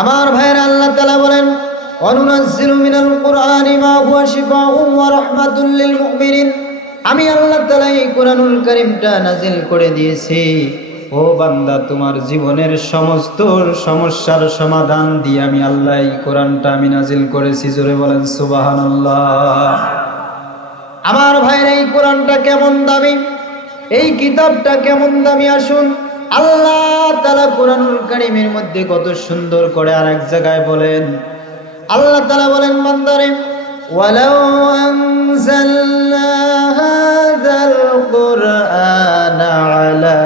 আমার ভাইয়েরা, আল্লাহ তাআলা বলেন, অনুনাজ্জিলু মিনাল কুরআনি মা হুয়া শিফাউন ওয়া রাহমাতুল লিল মুমিনিন। আমি আল্লাহ তাআলা এই কোরআনুল কারীমটা নাজিল করে দিয়েছি। ও বান্দা, তোমার জীবনের সমস্ত সমস্যার সমাধান দিয়ে আমি আল্লাহ এই কোরআনটা আমি নাজিল করেছি। জোরে বলেন সুবহানাল্লাহ। আমার ভাইয়েরা, এই কোরআনটা কেমন দামি, এই কিতাবটা কেমন দামি, আসুন আল্লাহ তাআলা কোরআনুল কারীমের মধ্যে কত সুন্দর করে আরেক জায়গায় বলেন। আল্লাহ তাআলা বলেন, বান্দারে, ওয়ালাউ আনজালনা হাযাল কুরআনা আলা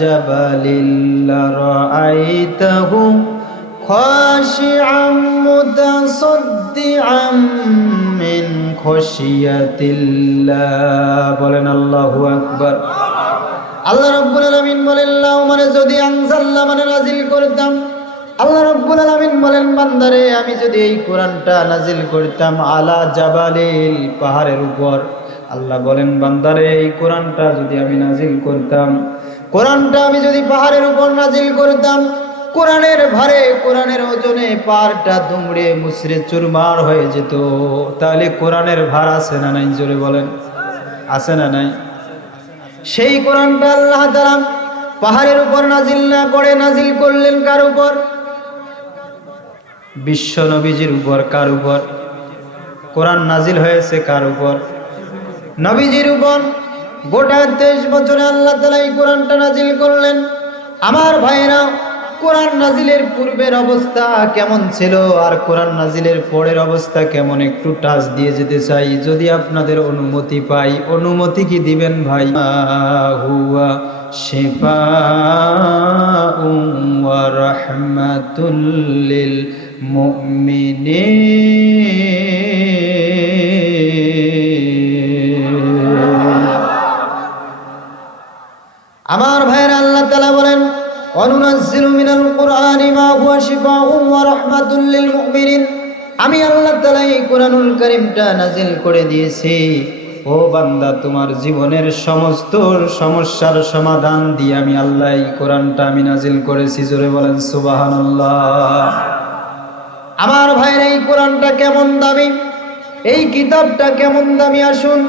জাবালিন লারাআইতাহু খাশিআম মুতাসাদ্দিআম মিন খাশিয়াতিল্লাহ। বলেন আল্লাহু আকবার। আল্লাহ রাব্বুল আলামিন বলেন, লাউ মানে যদি, আনজালনা মানে নাজিল করতাম। আল্লাহ রাব্বুল আলামিন বলেন, বান্দারে, আমি যদি এই কোরআনটা নাজিল করতাম আলা জাবালিল, পাহাড়ের উপর। আল্লাহ বলেন, বান্দারে, এই কোরআনটা যদি আমি নাজিল করতাম, কোরআনটা আমি যদি পাহাড়ের উপর নাজিল করতাম, কোরআনের ভারে, কোরআনের ওজনে পাহাড়টা দুমড়ে মুচড়ে চুরমার হয়ে যেত, তাহলে কোরআনের ভার আছে না নাই? জোরে বলেন, আছে না নাই? সেই কোরআনটা আল্লাহ তাআলা পাহাড়ের উপর নাজিল না করে নাজিল করলেন কার উপর? বিশ্ব নবীজির উপর। কার উপর কোরআন নাজিল হয়েছে? কার উপর? নবীজির উপর। গোটা 23 বছরে আল্লাহ তাআলা এই কোরআনটা নাজিল করলেন। আমার ভাইরা, কোরআন নাজিলের পূর্বের অবস্থা কেমন ছিল আর কোরআন নাজিলের পরের অবস্থা কেমন, একটু টাচ দিয়ে যেতে চাই, যদি আপনাদের অনুমতি পাই। অনুমতি কি দিবেন ভাই? হুয়া শিফাউন ওয়া রাহমাতুল লিল মুমিনিন। আমার ভাইরা, আল্লাহ তাআলা বলেন, অনুনাজ্জিলু মিনাল কুরআনি মা হুয়া শিফাউন ওয়া রাহমাতুল লিল মুমিনিন। আমি আল্লাহ তাআলা এই কোরআনুল কারীমটা নাজিল করে দিয়েছি। ও বান্দা, তোমার জীবনের সমস্ত সমস্যার সমাধান দিয়ে আমি আল্লাহ এই কোরআনটা আমি নাজিল করেছি। জোরে বলেন সুবহানাল্লাহ। আমার ভাইরা, এই কোরআনটা কেমন দামি, এই কিতাবটা কেমন দামি, আসুন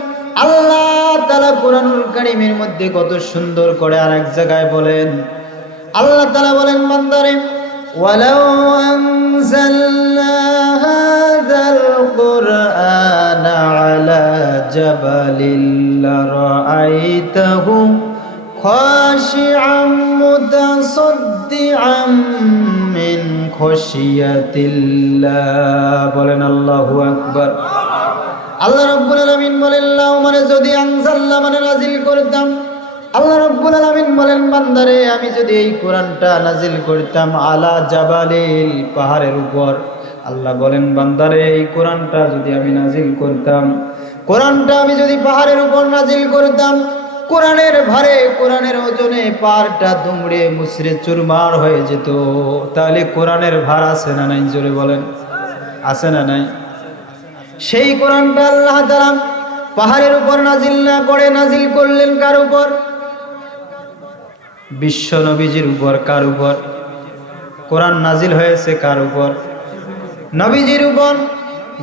আল্লাহ তাআলা কোরআনুল কারীমের মধ্যে কত সুন্দর করে আরেক জায়গায় বলেন। আল্লাহ তাআলা বলেন, বান্দারে, ওয়ালাউ আনজালনা হাযাল কুরআনা আলা জাবালিন লারাআইতাহু খাশিআম মুতাসাদ্দিআম মিন খাশিয়াতিল্লাহ। বলেন আল্লাহু আকবার। আল্লাহ রাব্বুল আলামিন বলেন, লাউ মানে যদি, আনজালনা মানে নাজিল করতাম। আল্লাহ রাব্বুল আলামিন বলেন, বান্দারে, আমি যদি এই কোরআনটা নাজিল করতাম আলা জাবালিল, পাহাড়ের উপর। আল্লাহ বলেন, বান্দারে, এই কোরআনটা যদি আমি নাজিল করতাম, কোরআনটা আমি যদি পাহাড়ের উপর নাজিল করতাম, কোরআনের ভারে, কোরআনের ওজনে পাহাড়টা দুমড়ে মুচড়ে চুরমার হয়ে যেত, তাহলে কোরআনের ভার আছে না নাই? জোরে বলেন, আছে না নাই? সেই কোরআনটা আল্লাহ তাআলা পাহাড়ের উপর নাজিল না করে নাজিল করলেন কার উপর? বিশ্ব নবীজির উপর। কার উপর কোরআন নাজিল হয়েছে? কার উপর? নবীজির উপর।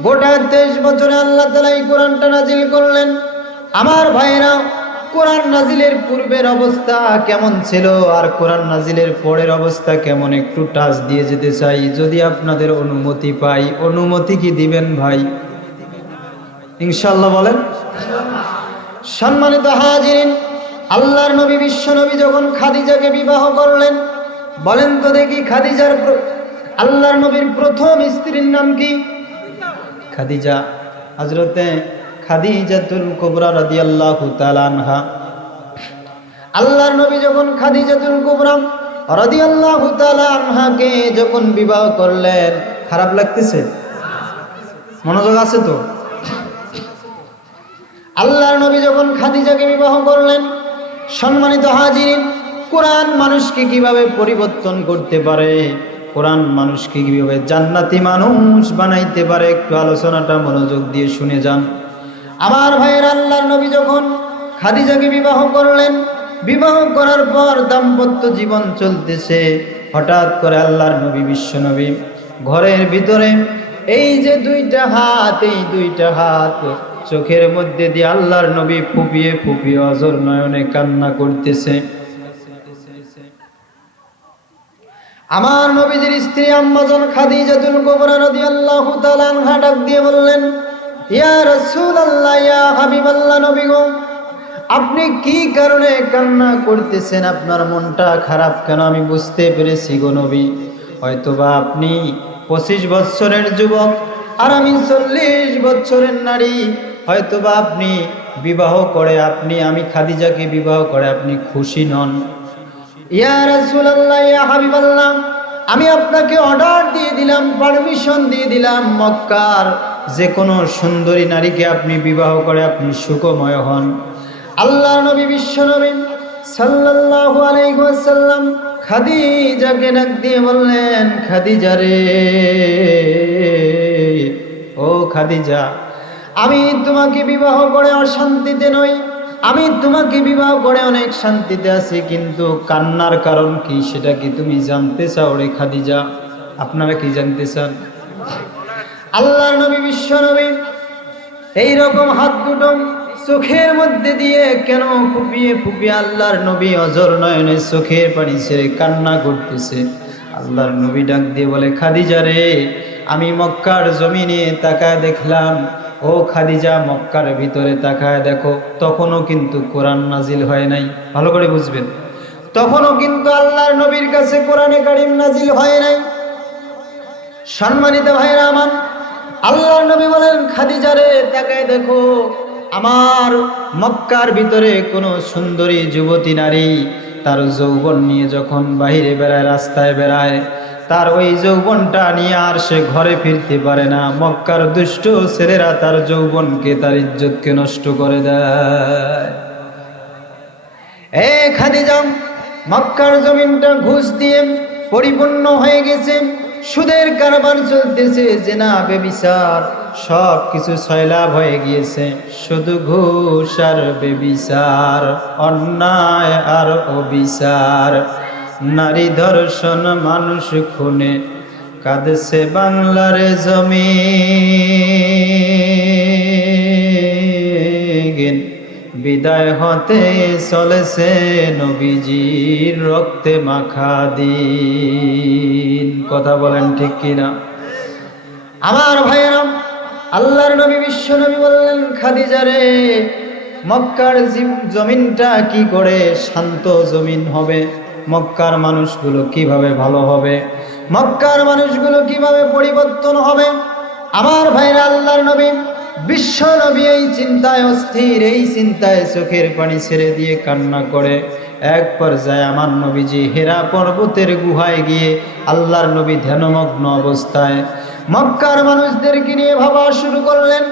গোটা 23 বছরে আল্লাহ তাআলা এই কোরআনটা নাজিল করলেন। আমার ভাইরা, কোরআন নাজিলের পূর্বের অবস্থা কেমন ছিল আর কোরআন নাজিলের পরের অবস্থা কেমন, একটু টাচ দিয়ে যেতে চাই, যদি আপনাদের অনুমতি পাই। অনুমতি কি দিবেন ভাই? ইনশাআল্লাহ বলেন। সম্মানিত হাজিরিন, আল্লাহর নবী বিশ্ব নবী যখন খাদিজাকে বিবাহ করলেন, বলেন তো দেখি, খাদিজার আল্লাহর নবীর প্রথম স্ত্রীর নাম কি? খাদিজা। হযরতে খাদিজাতুল কুবরা রাদিয়াল্লাহু তাআলা আনহা। আল্লাহর নবী যখন খাদিজাতুল কুবরা রাদিয়াল্লাহু তাআলা আনহাকে যখন বিবাহ করলেন, খারাপ লাগতেছে? মনোযোগ আছে তো? আল্লাহর নবী যখন খাদিজাকে বিবাহ করলেন, সম্মানিত হাজিরিন, কোরআন মানুষকে কিভাবে পরিবর্তন করতে পারে, কোরআন মানুষকে কিভাবে জান্নাতি মানুষ বানাইতে পারে, একটু আলোচনাটা মনোযোগ দিয়ে শুনে যান। আমার ভাইয়ের, আল্লাহর নবী যখন খাদিজাকে বিবাহ করলেন, বিবাহ করার পর দাম্পত্য জীবন চলতেছে, হঠাৎ করে আল্লাহর নবী বিশ্ব নবী ঘরের ভিতরে এই যে দুইটা হাত, এই দুইটা হাত চোখের মধ্যে দিয়ে আল্লাহর নবী ফুপিয়ে ফুপিয়ে অজর নয়নে কান্না করতেছে। আমার নবীজির স্ত্রী আম্মাজান খাদিজাতুল কুবরা রাদিয়াল্লাহু তাআলা আনহা ডাক দিয়ে বললেন, ইয়া রাসূলুল্লাহ, ইয়া হাবিবাল্লাহ, নবী গো, আপনি কি কারণে কান্না করতেছেন? আপনার মনটা খারাপ কেন? আমি বুঝতে পেরেছি গো নবী, হয়তোবা আপনি 25 বছরের যুবক আর আমি 40 বছরের নারী, হয়তোবা আপনি বিবাহ করে আমি খাদিজাকে বিবাহ করে আপনি খুশি নন। ইয়া রাসূলুল্লাহ, ইয়া হাবিবাল্লাহ, আমি আপনাকে অর্ডার দিয়ে দিলাম, পারমিশন দিয়ে দিলাম, মক্কার যে কোনো সুন্দরী নারীকে আপনি বিবাহ করে আপনি সুখময় হন। আল্লাহর নবী বিশ্ব নবী সাল্লাল্লাহু আলাইহি ওয়াসাল্লাম খাদিজাকে ডাক দিয়ে বললেন, খাদিজা রে, ও খাদিজা, আমি তোমাকে বিবাহ করে অশান্তিতে নই, আমি তোমাকে বিবাহ করে অনেক শান্তিতে আছি, কিন্তু কান্নার কারণ কি সেটা কি তুমি জানতে চাও রে খাদিজা? আপনারা কি জানতে চান? আল্লাহর নবী বিশ্ব নবী এইরকম হাত দুটো চোখের মধ্যে দিয়ে কেন ফুপিয়ে ফুপিয়ে আল্লাহর নবী অজর নয়নে চোখের পানি ছেড়ে কান্না করতেছে। আল্লাহর নবী ডাক দিয়ে বলে, খাদিজা রে, আমি মক্কার জমিনে তাকায় দেখলাম। ও খাদিজা, মক্কার ভিতরে তাকায় দেখো, তখনও কিন্তু কোরআন নাজিল হয় নাই। ভালো করে বুঝবেন, তখনও কিন্তু আল্লাহর নবীর কাছে কোরআনে কারীম নাজিল হয় নাই। সম্মানিত ভাইরা আমার, আল্লাহর নবী বলেন, খাদিজা রে, তাকায় দেখো, আমার মক্কার ভিতরে কোনো সুন্দরী যুবতী নারী তার যৌবন নিয়ে যখন বাহিরে বেড়ায়, রাস্তায় বেড়ায়, তার ওই যৌবনটা নিয়ে আর সে ঘরে ফিরতে পারে না। মক্কার দুষ্ট ছেলেরা তার যৌবনকে, তার ইজ্জতকে নষ্ট করে দেয়। এ খাদিজা, মক্কার জমিনটা ঘুষ দিয়ে পরিপূর্ণ হয়ে গেছে, সুদের কারবার চলতেছে, জেনা বেবিচার সব কিছু সয়লাভ হয়ে গিয়েছে, শুধু ঘুষ আর বেবিচার, অন্যায় আর অবিচার, নারী ধর্ষণ, মানুষ খুনে কাঁদছে বাংলার জমিন, বিদায় হতে চলেছে নবীজির রক্তে মাখা দিন। কথা বলেন ঠিক কিনা? আমার ভাইয়েরা, আল্লাহর নবী বিশ্ব নবী বললেন, খাদিজা রে, মক্কার জমিনটা কি করে শান্ত জমিন হবে? মক্কার মানুষগুলো কিভাবে ভালো হবে? মক্কার মানুষগুলো কিভাবে পরিবর্তন হবে? আমার ভাইরা, আল্লাহর নবী বিশ্ব নবী এই চিন্তায় অস্থির, এই চিন্তায় চোখের পানি ছেড়ে দিয়ে কান্না করে। এক পর্যায়ে আমার নবীজি হেরা পর্বতের গুহায় গিয়ে আল্লাহর নবী ধ্যানমগ্ন অবস্থায় মক্কার মানুষদেরকে নিয়ে ভাবা শুরু করলেন,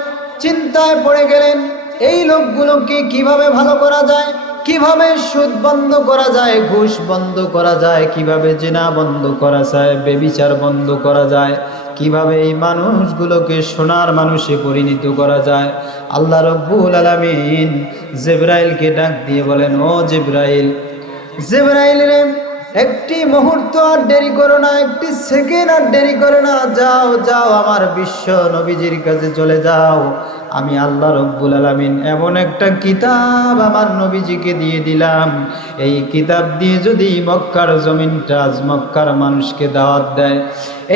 চিন্তায় পড়ে গেলেন, এই লোকগুলোকে কিভাবে ভালো করা যায়, কিভাবে সুদ বন্ধ করা যায়, ঘুষ বন্ধ করা যায়, কিভাবে জিনা বন্ধ করা যায়, বেবিচার বন্ধ করা যায়, কিভাবে এই মানুষগুলোকে সোনার মানুষে পরিণত করা যায়। আল্লাহ রব্বুল আলামিন জিবরাইলকে ডাক দিয়ে বলেন, ও জিবরাইল, জিবরাইল রে, একটি মুহূর্ত আর দেরি করো না, একটি সেকেন্ড আর দেরি করো না, যাও যাও আমার বিশ্ব নবীজির কাছে চলে যাও। আমি আল্লাহ রব্বুল আলামিন এমন একটা কিতাব আমার নবীজিকে দিয়ে দিলাম, এই কিতাব দিয়ে যদি মক্কার জমিনটা আজ মক্কার মানুষকে দাওয়াত দেয়,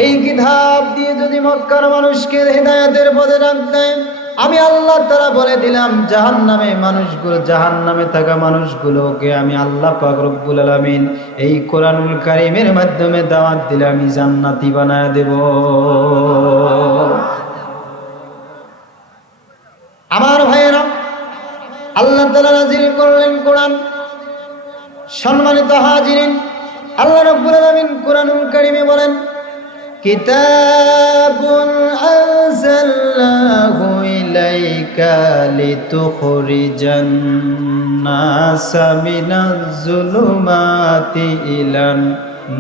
এই কিতাব দিয়ে যদি মক্কার মানুষকে হেদায়েতের পথে ডাক দেয়, আমি আল্লাহ তাআলা বলে দিলাম, জাহান্নামে মানুষগুলো, জাহান্নামে থাকা মানুষগুলোকে আমি আল্লাহ পাক রব্বুল আলামিন এই কোরআনুল কারীমের মাধ্যমে দাওয়াত দিলে আমি জান্নাতি বানায় দেব। আমার ভাইয়েরা, আল্লাহ তাআলা নাযিল করলেন কোরআন। সম্মানিত হাজিরিন, আল্লাহ রাব্বুল আলামিন কোরআনুল কারীমে বলেন, কিতাবুন আনজালনাহু ইলাইকা লিতুখরিজান নাসা মিনাজ যুলুমাতি ইলান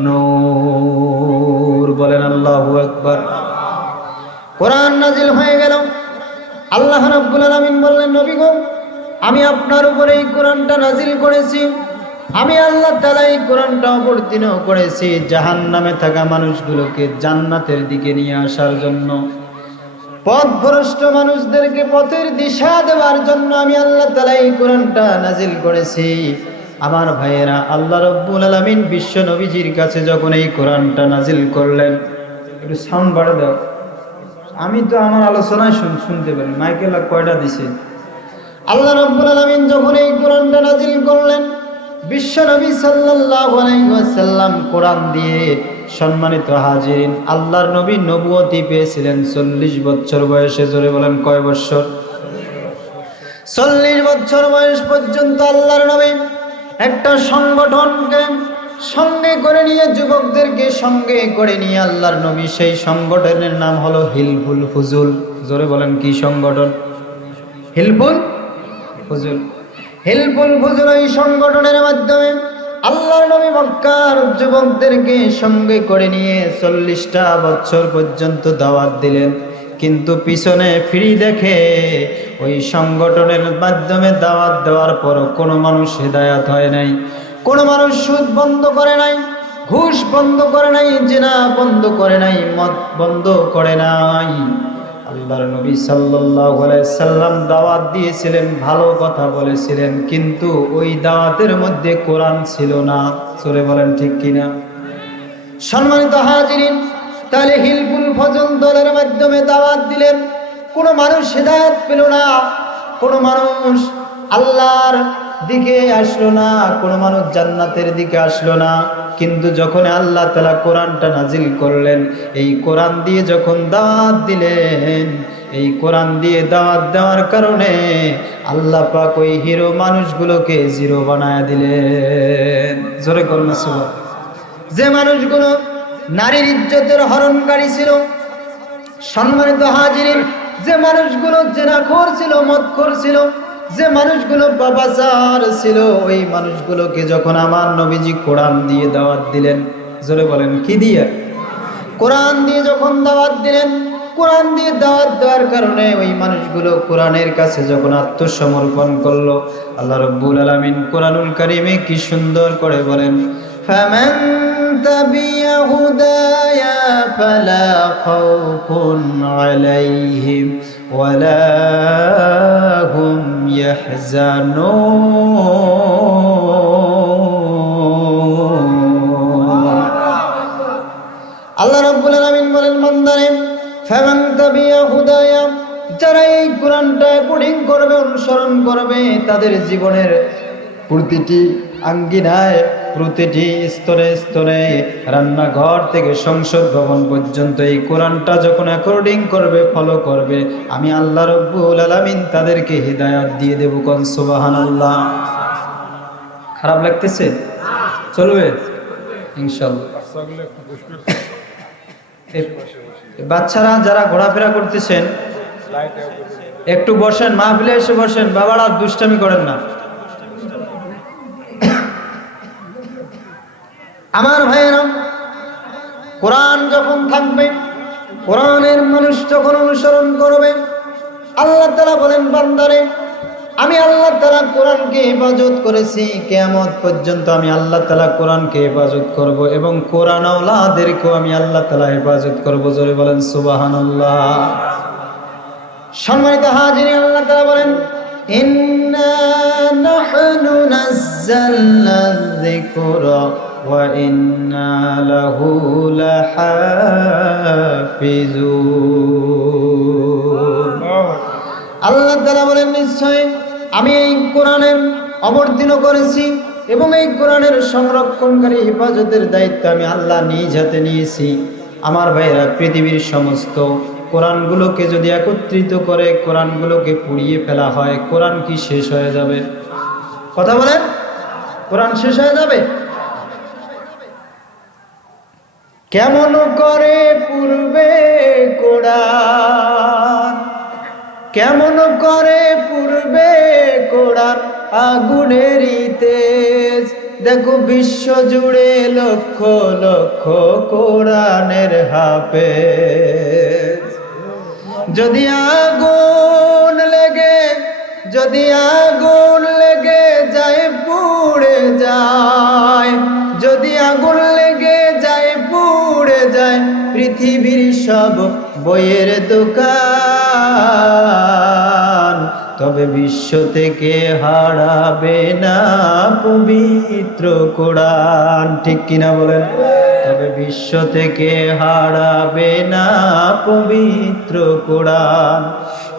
নূর। বলেন আল্লাহু আকবার। কোরআন নাজিল হয়ে গেল, আল্লাহ রাব্বুল আলামিন বললেন, নবী গো, আমি আপনার উপরে এই কোরআনটা নাজিল করেছি, আমি আল্লাহ তাআলা এই কোরআনটা অবতীর্ণ করেছি জাহান্নামে থাকা মানুষগুলোকে জান্নাতের দিকে নিয়ে আসার জন্য, পথভ্রষ্ট মানুষদেরকে পথের দিশা দেওয়ার জন্য আমি আল্লাহ তাআলা এই কোরআনটা নাজিল করেছি। আমার ভাইয়েরা, আল্লাহ রাব্বুল আলামিন বিশ্ব নবীজির কাছে যখন এই কোরআনটা নাজিল করলেন, একটু সাউন্ড বাড়ে দাও, আমি তো আমার আলোচনায় শুনতে পারি, মাইকে কয়টা দিছে। আল্লাহ রাব্বুল আলামিন যখন এই কোরআনটা নাজিল করলেন, বিশ্ব নবী সাল্লাল্লাহু আলাইহি ওয়াসাল্লাম কোরআন দিয়ে, সম্মানিত হাজিরিন, আল্লাহর নবী নবুয়তি পেয়েছিলেন 40 বছর বয়সে। জোরে বলেন কয় বছর? 40 বছর বয়স পর্যন্ত আল্লাহর নবী একটা সংগঠনকে সঙ্গে করে নিয়ে, যুবকদেরকে সঙ্গে করে নিয়ে আল্লাহর নবী, সেই সংগঠনের নাম হলো হিলফুল ফুজুল। জোরে বলেন কি সংগঠন? হিলফুল ফুজুল। হিলফুল ফুজুল এই সংগঠনের মাধ্যমে আল্লাহর নবী মক্কার যুবকদেরকে সঙ্গে করে নিয়ে 40টা বছর পর্যন্ত দাওয়াত দিলেন। কিন্তু পিছনে ফিরে দেখে ওই সংগঠনের মাধ্যমে দাওয়াত দেওয়ার পরও কোনো মানুষ হেদায়াত হয় নাই, কোনো মানুষ সুদ বন্ধ করে নাই, ঘুষ বন্ধ করে নাই, জিনা বন্ধ করে নাই, মদ বন্ধ করে নাই। আল্লাহর নবী সাল্লাল্লাহু আলাইহি সাল্লাম দাওয়াত দিয়েছিলেন, ভালো কথা বলেছিলেন, কিন্তু ওই দাওয়াতের মধ্যে কোরআন ছিল না। সরে বলেন ঠিক কিনা? সম্মানিত হাজিরিন, তাহলে হিলফুল ফজল দলের মাধ্যমে দাওয়াত দিলেন, কোনো মানুষ হেদায়েত পেল না, কোনো মানুষ আল্লাহর দিকে আসলো না, কোনো মানুষ জান্নাতের দিকে আসলো না। কিন্তু যখন আল্লাহ তাআলা কোরআনটা নাজিল করলেন, এই কোরআন দিয়ে যখন দাওয়াত দিলেন, এই কোরআন দিয়ে দাওয়াত দেওয়ার কারণে আল্লাহ পাক ওই হিরো মানুষগুলোকে জিরো বানায় দিলেন। জোরে কন্যা সুবহান। যে মানুষগুলো নারীর ইজ্জতের হরণকারী ছিল, সম্মানিত হাজিরিন, যে মানুষগুলো জেনাখোর ছিল, মদখোর ছিল, যে মানুষগুলো বাবাচার ছিল, ওই মানুষগুলোকে যখন আমার নবীজি কোরআন দিয়ে দাওয়াত দিলেন, জোরে বলেন কি দিয়ে? কোরআন দিয়ে যখন দাওয়াত দিলেন, কোরআন দিয়ে দাওয়াত দেওয়ার কারণে ওই মানুষগুলো কোরআনের কাছে যখন আত্মসমর্পণ করলো, আল্লাহ রাব্বুল আলামিন কোরআনুল কারীমে কি সুন্দর করে বলেন, ফামান তাবিয়া হুদায়া ফালা খাউফুন আলাইহিম ওয়ালা হুম ইয়াহজানুন। আল্লাহ রাব্বুল আলামিন বলেন, বান্দারে, ফামান তাবিয়া হুদায়া, যারা এই কোরআনটা কোডিং করবে, অনুসরণ করবে, তাদের জীবনের প্রতিটি আঙ্গিনায়, প্রতিটি স্তরে স্তরে, রান্নাঘর থেকে সংসদ ভবন পর্যন্ত এই কোরআনটা যখন অ্যাকর্ডিং করবে, ফলো করবে, আমি আল্লাহ রাব্বুল আলামিন তাদেরকে হিদায়াত দিয়ে দেব। কোন সুবহানাল্লাহ। খারাপ লাগতেছে? চলবে ইনশাআল্লাহ। বাচ্চারা যারা ঘোরাফেরা করতেছেন একটু বসেন, মাহফিলে এসে বসেন, বাবারা দুষ্টামি করেন না। আমার ভাইয়েরা, কোরআন যখন থাকবে, কোরআনের মানুষ যখন অনুসরণ করবে, আল্লাহ তাআলা বলেন, বান্দারে, আমি আল্লাহ তাআলা কোরআনকে হেফাজত করেছি, কিয়ামত পর্যন্ত আমি আল্লাহ তাআলা কোরআনকে হেফাজত করব, এবং কোরআন আওলাদেরকেও আমি আল্লাহ তাআলা হেফাজত করব। জোরে বলেন সুবহানাল্লাহ। সম্মানিত হাজিরিন, আল্লাহ তাআলা বলেন, ইন্না নাহনু নাযালনা যিকরা ওয়া ইন্না লাহু লাহাফিজুন। আল্লাহ তাআলা বলেন, নিশ্চয় আমি এই কোরআনের অবতীর্ণ করেছি এবং এই কোরআনের সংরক্ষণকারী, হেফাজতের দায়িত্ব আমি আল্লাহ নিজ হাতে নিয়েছি। আমার ভাইয়েরা, পৃথিবীর সমস্ত কোরআনগুলোকে যদি একত্রিত করে কোরআনগুলোকে পুড়িয়ে ফেলা হয়, কোরআন কি শেষ হয়ে যাবে? কথা বলেন, কোরআন শেষ হয়ে যাবে? কেমন করে পুড়বে কোরআন, কেমন করে পুড়বে কোরআন, আগুনেরই তেজ। দেখো বিশ্ব জুড়ে লক্ষ লক্ষ কোরআনের হাফেজ। যদি আগুন লেগে, যদি আগুন লেগে যায়, পুড়ে যায়, সব বইয়ের দোকান, তবে বিশ্ব থেকে হারাবে না পবিত্র কোরআন। ঠিক কিনা বলেন? তবে বিশ্ব থেকে হারাবে না পবিত্র কোরআন।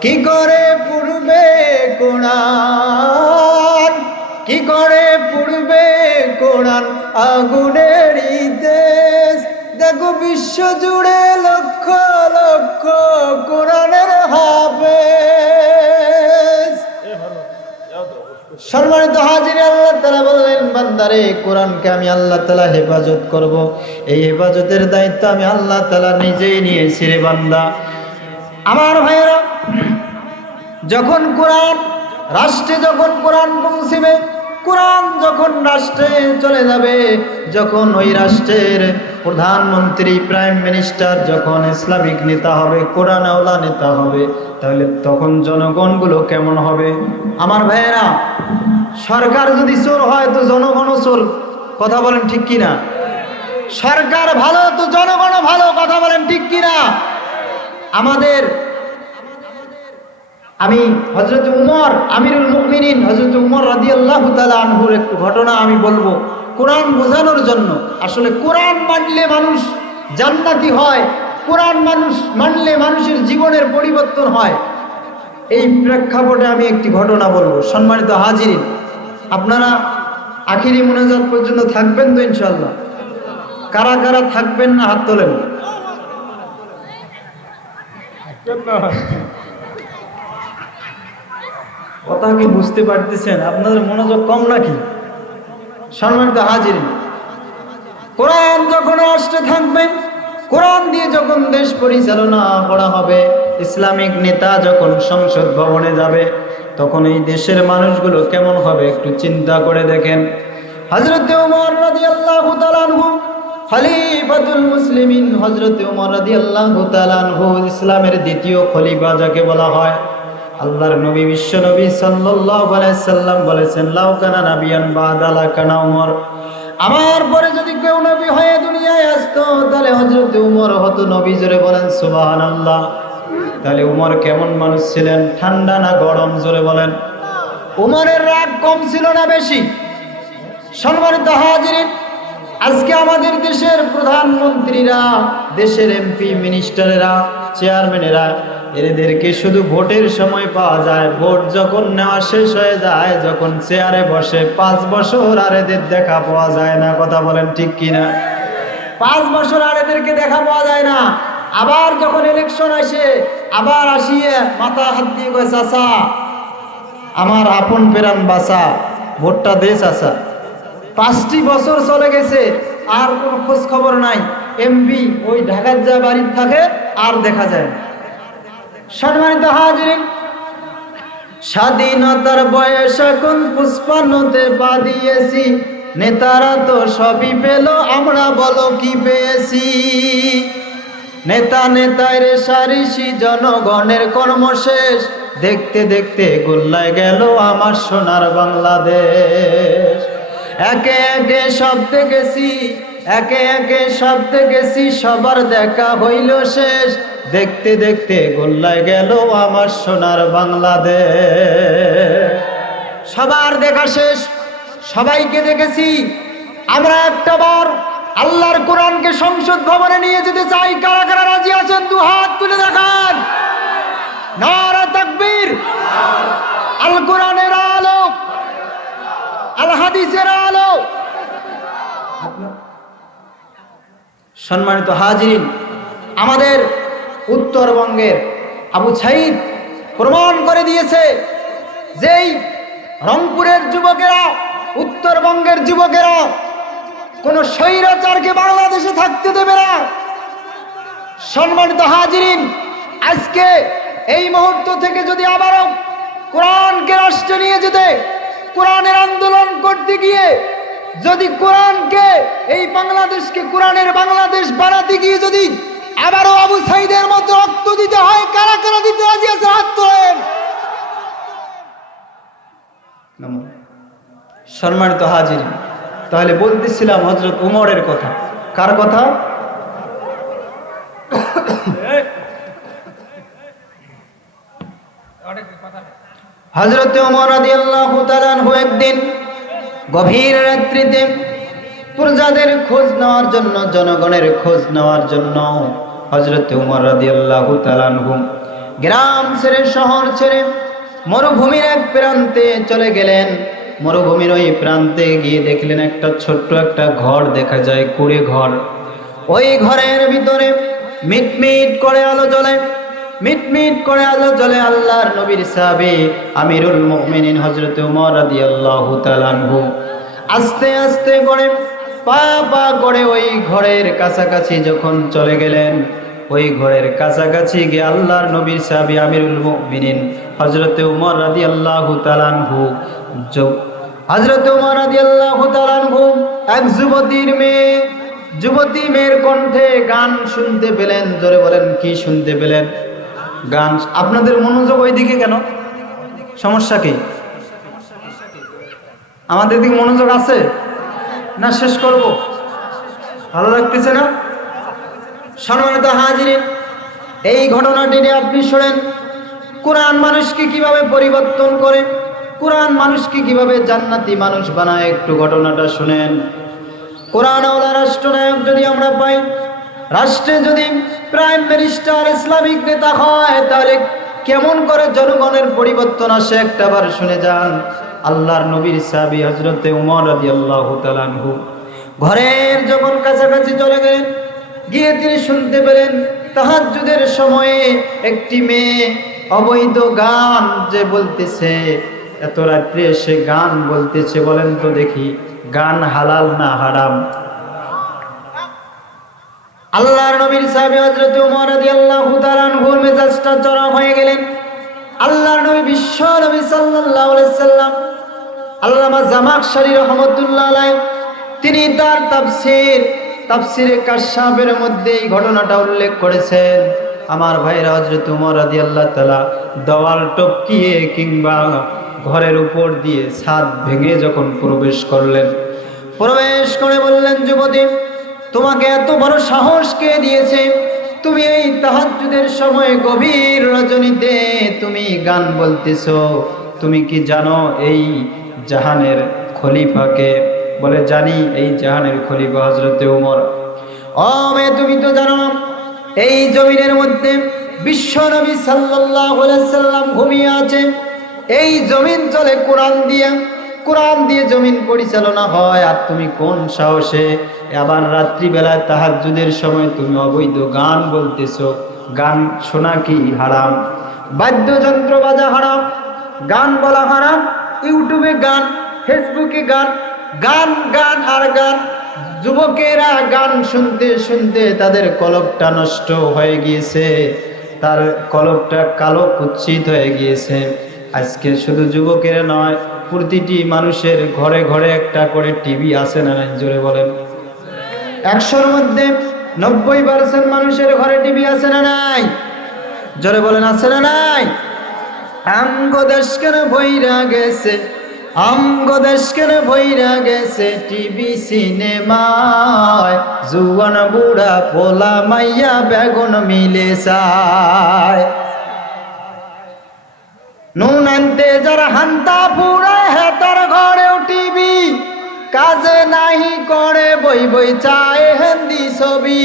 কি করে পড়বে কোরআন, কি করে পড়বে কোরআন আগুনের দেশ। দেখো বিশ্ব জুড়ে লক্ষ লক্ষ কোরআনের হাফেজ। সম্মানিত হাজির, আল্লাহ তাআলা বললেন, বান্দারে কোরআনকে আমি আল্লাহ তাআলা হেফাজত করব। এই হেফাজতের দায়িত্ব আমি আল্লাহ তাআলা নিজেই নিয়েছি রে বান্দা। আমার ভাইয়েরা, যখন কোরআন রাষ্ট্রে, যখন কোরআন পৌঁছবে, কোরআন যখন রাষ্ট্রে চলে যাবে, যখন ওই রাষ্ট্রের প্রধানমন্ত্রী, প্রাইম মিনিস্টার যখন ইসলামিক নেতা হবে, কোরআন আওলা নেতা হবে, তাহলে তখন জনগণগুলো কেমন হবে? আমার ভাইয়েরা, সরকার যদি চোর হয় তো জনগণও চোর। কথা বলেন ঠিক কিনা? সরকার ভালো তো জনগণও ভালো। কথা বলেন ঠিক কিনা? আমি হযরত উমর, আমিরুল মুমিনিন হযরত উমর রাদিয়াল্লাহু তাআলা আনহুর একটু ঘটনা আমি বলবো কোরআন বোঝানোর জন্য। আসলে কোরআন মানলে মানুষ জান্নাতি হয়, কোরআন মানলে মানুষের জীবনের পরিবর্তন হয়। এই প্রেক্ষাপটে আমি একটি ঘটনা বলবো। সম্মানিত হাজিরিন, আপনারা আখিরি মুনাজাত পর্যন্ত থাকবেন তো ইনশাআল্লাহ? কারা কারা থাকবেন না হাত তোলেন। কথা কি বুঝতে পারতেছেন? আপনাদের মনোযোগ কম নাকি? সম্মানিত হাজিরিন, কোরআন যখন রাষ্ট্রে থাকবে, কোরআন দিয়ে যখন দেশ পরিচালনা করা হবে, ইসলামিক নেতা যখন সংসদ ভবনে যাবে, তখন এই দেশের মানুষগুলো কেমন হবে একটু চিন্তা করে দেখেন। হযরত ওমর রাদিয়াল্লাহু তাআলা আনহু খলিফাতুল মুসলিমিন, হযরত ওমর রাদিয়াল্লাহু তাআলা আনহু ইসলামের দ্বিতীয় খলিফা যাকে বলা হয়। আল্লাহর নবী, বিশ্ব নবী সাল্লাল্লাহু আলাইহি সাল্লাম বলেছেন, লাউ কানা নাবিয়ান বাদা লাকানা ওমর। আমার পরে যদি কেউ নবী হয়ে দুনিয়ায় আসতো, তাহলে হযরত ওমর হতো নবী। জোরে বলেন সুবহানাল্লাহ। তাহলে ওমর কেমন মানুষ ছিলেন? ঠান্ডা না গরম? জোরে বলেন। ওমরের রাগ কম ছিল না বেশি? সম্মানিত হাজিরিন, আজকে আমাদের দেশের প্রধানমন্ত্রীরা, দেশের এমপি, মিনিস্টারেরা, চেয়ারম্যানেরা, এদেরকে শুধু ভোটের সময় পাওয়া যায়। ভোট যখন নেওয়া শেষ হয়ে যায়, যখন চেয়ারে বসে 5 বছর আর এদের দেখা পাওয়া যায় না। কথা বলেন ঠিক কিনা? 5 বছর আর এদেরকে দেখা পাওয়া যায় না। আবার যখন ইলেকশন আসে, আবার আসিয়ে মাথা হাত দিয়ে কয়, চাচা আমার আপন পেরান বাসা, ভোটটা দে চাচা। 5টি বছর চলে গেছে, আর কোনো খোঁজ খবর নাই। এমপি ওই ঢাকার যা বাড়ি থাকে, আর দেখা যায় না। সম্মানিত হাজিরিন, স্বাধীনতার বয়স এখন 55তে পা দিয়েছি, নেতারা তো সবই পেল, আমরা বলো কি পেয়েছি? নেতা নেতায় রেশারেশি, জনগণের কর্ম শেষ, দেখতে দেখতে গোল্লায় গেল আমার সোনার বাংলাদেশ। একে একে সব দেখেছি, একে একে সব দেখেছি, সবার দেখা হইল শেষ, দেখতে দেখতে গোল্লায় গেল আমার সোনার বাংলাদেশ। সবার দেখা শেষ, সবাইকে দেখেছি। আমরা একটাবার আল্লাহর কোরআনকে সংসদ ভবনে নিয়ে যেতে চাই। কারা কারা রাজি আছেন? 2 হাত তুলে দেখান। নারা তাকবীর। আল কোরআনের আলো, আল হাদিসের আলো। সম্মানিত হাজিরিন, আমাদের উত্তরবঙ্গের আবু সাইদ প্রমাণ করে দিয়েছে, যেই রংপুরের যুবকেরা, উত্তরবঙ্গের যুবকেরা কোন স্বৈরাচারকে বাংলাদেশে থাকতে দেবে না। সম্মানিত হাজিরিন, আজকে এই মুহূর্ত থেকে যদি আবারও কোরআনকে রাষ্ট্রে নিয়ে যেতে, কোরআনের আন্দোলন করতে গিয়ে যদি কোরআনকে, এই বাংলাদেশকে কোরআনের বাংলাদেশ বানাতে গিয়ে যদি আবারও আবু সাইদের মতো রক্ত দিতে হয়, কারা কারা দিতে রাজি আছে? হাত তোলেন। সম্মানিত হাজিরিন, তাহলে বলতেছিলাম হযরত উমরের কথা। কার কথা? হযরত ওমর রাদিয়াল্লাহু তাআলা আনহু একদিন গভীর রাত্রিতে প্রজাদের খোঁজ নেওয়ার জন্য, জনগণের খোঁজ নেওয়ার জন্য হযরত ওমর রাদিয়াল্লাহু তাআলা আনহু গ্রাম ছেড়ে, শহর ছেড়ে মরুভূমির এক প্রান্তে চলে গেলেন। মরুভূমির ওই প্রান্তে গিয়ে দেখলেন একটা ছোট্ট একটা ঘর দেখা যায়, কুঁড়ে ঘর। ওই ঘরের ভিতরে মিটমিট করে আলো জ্বলে, মিটমিট করে আলো জ্বলে আল্লাহর নবীর সাহাবী আমিরুল মুমিনিন হযরত ওমর রাদিয়াল্লাহু তাআলা আনহু আস্তে আস্তে করে পা পা করে ওই ঘরের কাছাকাছি যখন চলে গেলেন, ওই ঘরের কাছাকাছি গিয়ে আল্লাহর নবীর সাহাবী আমিরুল মুমিনিন হযরত ওমর রাদিয়াল্লাহু তাআলা আনহু হযরত ওমর রাদিয়াল্লাহু তাআলা আনহু এক যুবতী মেয়ের কণ্ঠে গান শুনতে পেলেন। জোরে বলেন, কি শুনতে পেলেন? গান। আপনাদের মনোযোগ ওই দিকে কেন? সমস্যা কি? আমাদের দিকে মনোযোগ আছে না? শেষ করব? ভালো লাগতেছে না? সম্মানিত হাজিরিন, এই ঘটনাটি নিয়ে আপনি শুনেন কোরআন মানুষকে কিভাবে পরিবর্তন করে, কোরআন মানুষকে কিভাবে জান্নাতি মানুষ বানায়। একটু ঘটনাটা শুনেন। কোরআনওয়ালা রাষ্ট্রনায়ক যদি আমরা পাই, রাষ্ট্রে যদি প্রাইম মিনিস্টার ইসলামিক নেতা হয়, তাহলে কেমন করে জনগণের পরিবর্তন আসে একটাবার শুনে যান। আল্লাহর নবীর সাহাবী হযরতে ওমর রাদিয়াল্লাহু তাআলা আনহু ঘরের যখন কাছাকাছি চলে গেলেন, গিয়ে তিনি শুনতে পেলেন তাহাজ্জুদের সময়ে একটি মেয়ে অবৈধ গান যে বলতেছে, এত রাত্রে সে গান বলতেছে। বলেন তো দেখি, গান হালাল না হারাম? আল্লাহর নবীর সাহাবী হযরত ওমর রাদিয়াল্লাহু তাআলা আনহুর মেজাজটা চড়া হয়ে গেলেন। আল্লাহর নবী বিশ্ব নবী সাল্লাল্লাহু আলাইহি সাল্লাম আল্লামা জামাখশরী রাহমাতুল্লাহ আলাইহি তিনি তার তাফসীরে কাশফের মধ্যে এই ঘটনাটা উল্লেখ করেছেন। আমার ভাইরা, হযরত ওমর রাদিয়াল্লাহু তাআলা দেওয়াল টপকিয়ে কিংবা ঘরের উপর দিয়ে ছাদ ভেঙে যখন প্রবেশ করলেন, প্রবেশ করে বললেন, যুবতী, তোমাকে এত বড় সাহস কে দিয়েছে? তুমি এই তাহাজ্জুদের সময় গভীর রজনীতে তুমি গান বলতেছো। তুমি কি জানো এই জাহানের খলিফাকে? বলে, জানি, এই জাহানের খলিফা হযরতে ওমর। ও মেয়ে, তুমি তো জানো না এই জমিনের মধ্যে বিশ্ব নবী সাল্লাল্লাহু আলাইহি সাল্লাম ঘুমিয়ে আছে। এই জমিন চলে কোরআন দিয়ে জমিন পরিচালনা হয়। আর তুমি কোন সাহসে আবার রাত্রিবেলায় তাহাজ্জুদের সময় তুমি অবৈধ গান বলতেছো? গান শোনা কি হারাম? বাদ্যযন্ত্র বাজা হারাম, গান বলা হারাম, ইউটিউবে গান, ফেসবুকে গান, গান গান আর গান। যুবকেরা গান শুনতে শুনতে তাদের কলবটা নষ্ট হয়ে গিয়েছে, তার কলবটা কালো কুৎসিত হয়ে গিয়েছে। আজকে শুধু যুবকেরা নয়, প্রতিটি মানুষের ঘরে ঘরে একটা করে টিভি আছে না নাই? জোরে বলেন। 100-র মধ্যে 90% মানুষের ঘরে টিভি আছে না নাই? জোরে বলেন, আছে না নাই? আমগো দেশ কেন ভইরা গেছে, আমগো দেশ কেন ভইরা গেছে টিভি সিনেমায়। জুয়ান বুড়া পোলা মাইয়া বেগুন মিলে যায়। নুন আনতে যারা হান্তা পুরায় হেতার ঘরেও টিভি, কাজে নাহি করে বই বই চায় হিন্দি ছবি।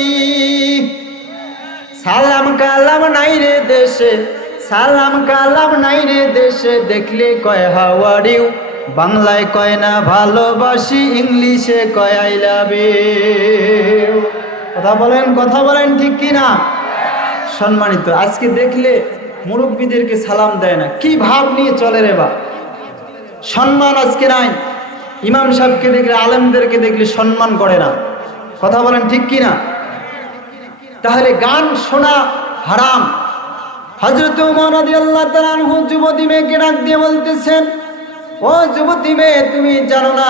সালাম কালাম নাই রে দেশে, সালাম কালাম নাই রে দেশে, দেখলে কয় হাউ আর ইউ, বাংলায় কয় না ভালোবাসি, ইংলিশে কয় আই লাভ ইউ। কথা বলেন ঠিক কি না? সম্মানিত, আজকে দেখলে মুরব্বীদেরকে সালাম দেয় না, কি ভাব নিয়ে চলে রে বা? সম্মান আজকে নাই। ইমাম সাহেবকে দেখলে, আলেমদেরকে দেখলে সম্মান করে না। কথা বলেন ঠিক কি না? তাহলে গান শোনা হারাম। হযরত ওমর রাদিয়াল্লাহু তাআলা আনহু যুবতী মেয়েকে ডাক দিয়ে বলতেছেন, ও যুবতী মেয়ে, তুমি জানো না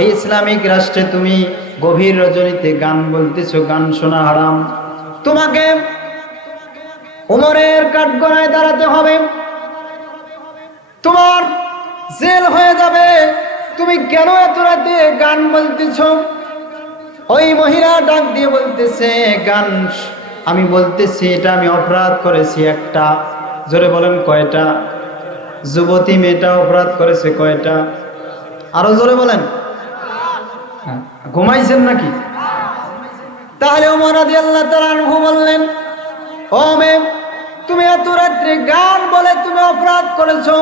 এই ইসলামিক রাষ্ট্রে তুমি গভীর রজনীতে গান বলতেছো, গান শোনা হারাম। তোমাকে ওমরের কাঠগড়ায় দাঁড়াতে হবে, তোমার জেল হয়ে যাবে। তুমি কেন এত রাতে গান বলতেছ? ওই মহিলা ডাক দিয়ে বলতেছে, গান আমি বলতেছি, এটা আমি অপরাধ করেছি একটা। জোরে বলেন, কয়টা? যুবতী মেয়েটা অপরাধ করেছে কয়টা? আরো জোরে বলেন। ঘুমাইছেন নাকি? তাহলে ওমর রাদিয়াল্লাহু তাআলা আনহু বললেন, ও মেয়ে, তুমি এত রাত্রে গান বলে তুমি অপরাধ করেছো।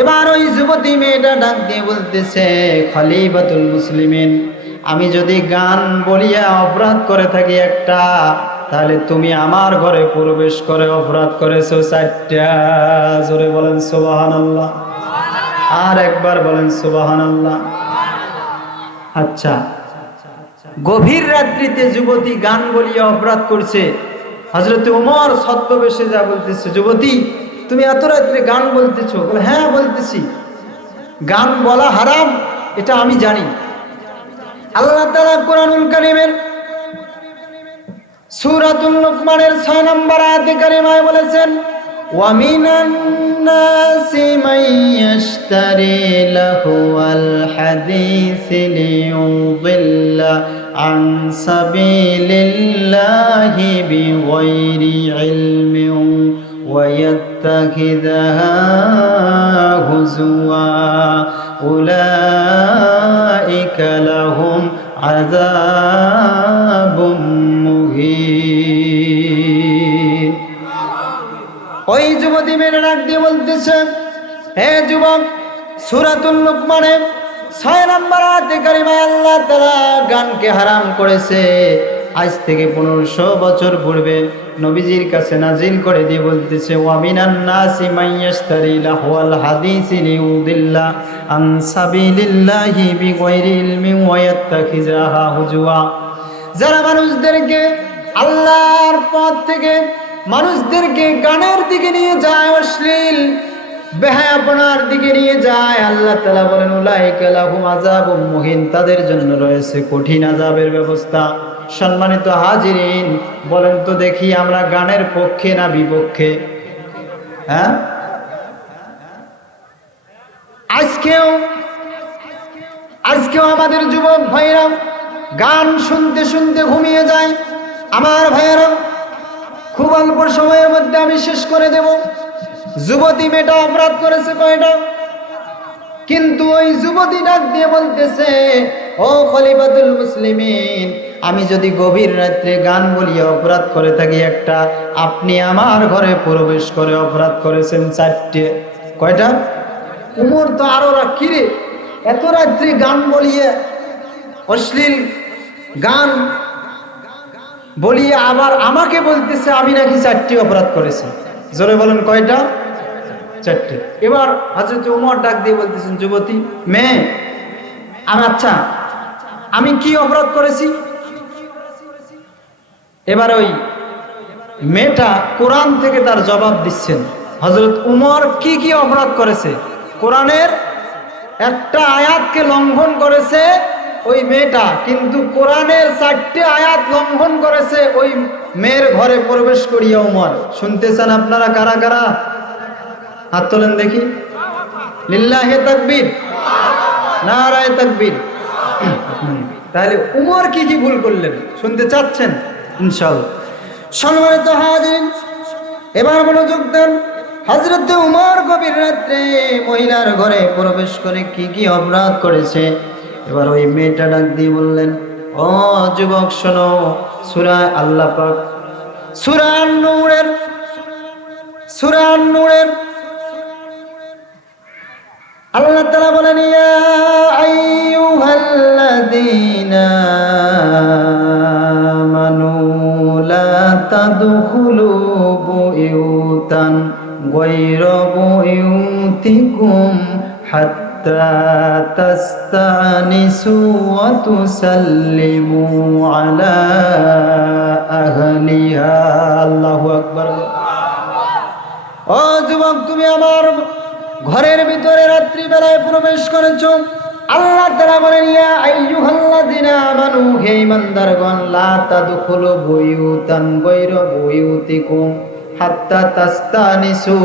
এবার ওই যুবতী মেয়েটা ডাক দিয়ে বলতেছে, খলিফাতুল মুসলিমিন, আমি যদি গান বলিয়া অপরাধ করে থাকি একটা, তাহলে তুমি আমার ঘরে প্রবেশ করে অপরাধ করেছো 4টা। জোরে বলেন সুবহানাল্লাহ। আর একবার বলেন সুবহানাল্লাহ। আচ্ছা, গভীর রাত্রিতে যুবতী গান বলিয়া অপরাধ করছে। হযরত ওমর ছদ্মবেশে যা বলতেছে, যুবতী তুমি এত রাত্রে গান বলতেছো? বলে, হ্যাঁ বলতেছি। গান বলা হারাম এটা আমি জানি। আল্লাহ তাআলা কোরআনুল কারীমের সূরাতুল লুকমানের 6 নম্বর আয়াতে কারিমায় বলেছেন, ওয়া মিনান নাসি মান ইয়াশতারি লাহুয়াল হাদিসি লিয়ুদিল্লা আন সাবিলিল্লাহি বিগাইরি ইলমিন ওয়া ইয়াত্তাখিযাহা হুজুয়া উলাইকা লাহুম আযাবুম মুহিন। ওই যুবতী মেয়েরা ডাক দিয়ে বলতেছে, হে যুবক, সূরাতুল লুকমানে 6 নম্বর আয়াতে কারিমায় আল্লাহ তাআলা গানকে হারাম করেছে। আজ থেকে 1500 বছর পূর্বে নবীজির কাছে নাজিল করে দিয়ে বলতেছে, ওয়া মিনান নাসি মান ইয়াশতারি লাহওয়াল হাদিসি লিয়ুদিল্লা আন সাবিলিল্লাহি বিগাইরি ইলমিন ওয়া ইয়াত্তাখিযাহা হুজুয়া। যারা মানুষদেরকে আল্লাহর পথ থেকে মানুষদেরকে গানের দিকে নিয়ে যায়, অশ্লীল বেহায়াপনার দিকে নিয়ে যায়, আল্লাহ তাআলা বলেন, উলাইকা লাহুম আযাবুম মুহিন, তাদের জন্য রয়েছে কঠিন আযাবের ব্যবস্থা। সম্মানিত হাজিরিন, বলেন তো দেখি আমরা গানের পক্ষে না বিপক্ষে? হ্যাঁ, আজকেও আমাদের যুবক ভাইরা গান শুনতে শুনতে ঘুমিয়ে যায়। আমার ভাইয়েরা, খুব অল্প সময়ের মধ্যে আমি শেষ করে দেব। যুবতী মেয়েটা অপরাধ করেছে কয়টা? কিন্তু ওই যুবতী ডাক দিয়ে বলতেছে, ও খলিফাতুল মুসলিমিন, আমি যদি গভীর রাত্রে গান বলিয়ে অপরাধ করে থাকি একটা, আপনি আমার ঘরে প্রবেশ করে অপরাধ করেছেন 4টে। কয়টা? উমর তো আরো কিরে, এত রাত্রে গান বলিয়ে, অশ্লীল গান বলিয়ে আবার আমাকে বলতেছে আমি নাকি 4টে অপরাধ করেছি। জোরে বলেন কয়টা? 4টে। এবার হযরত ওমর ডাক দিয়ে বলতেছেন, যুবতী মেয়ে, আচ্ছা আমি কি অপরাধ করেছি? এবার ওই মেয়েটা কোরআন থেকে তার জবাব দিচ্ছেন। হযরত ওমর কি কি অপরাধ করেছে? কোরআনের একটা আয়াতকে লঙ্ঘন করেছে ওই মেয়েটা, কিন্তু কোরআনের 4টে আয়াত লঙ্ঘন করেছে ওই মেয়ের ঘরে প্রবেশ করিয়া ওমর। শুনতেছেন আপনারা কারা কারা? হাত তোলেন দেখি। লিল্লাহি তাকবীর, নারায়ে তাকবীর। তাহলে উমর কি কি ভুল করলেন শুনতে চাচ্ছেন ইনশাআল্লাহ। সম্মানিত হাজির, এবার মনোযোগ দেন। হযরত উমর গভীর রাত্রে মহিলার ঘরে প্রবেশ করে কি কি অপরাধ করেছে। এবার ওই মেয়েটা ডাক দিয়ে বললেন, ও যুবক শোনো, সূরা আল্লাহ পাক সূরা আন-নূরের আল্লাহ তাআলা বলেন, ইয়া আইয়ুহাল্লাযীনা আমানু লা তাদখুলু বুয়ুতান গায়রা বুয়ুতিকুম হাত্তা তাস্তানিসু ওয়া তুসাল্লিমু আলা আহলিহা। আল্লাহু আকবার। ও যুবক, তুমি আমার ঘরের ভিতরে রাত্রিবেলায় প্রবেশ করেছো। আল্লাহ তাআলা বলেন, ইয়া আইয়ুহাল্লাযীনা আমানু, হে ঈমানদারগণ, লা তাদখুলু বুয়ুতান গায়রা বুয়ুতিকুম হাত্তা তাস্তানিসু,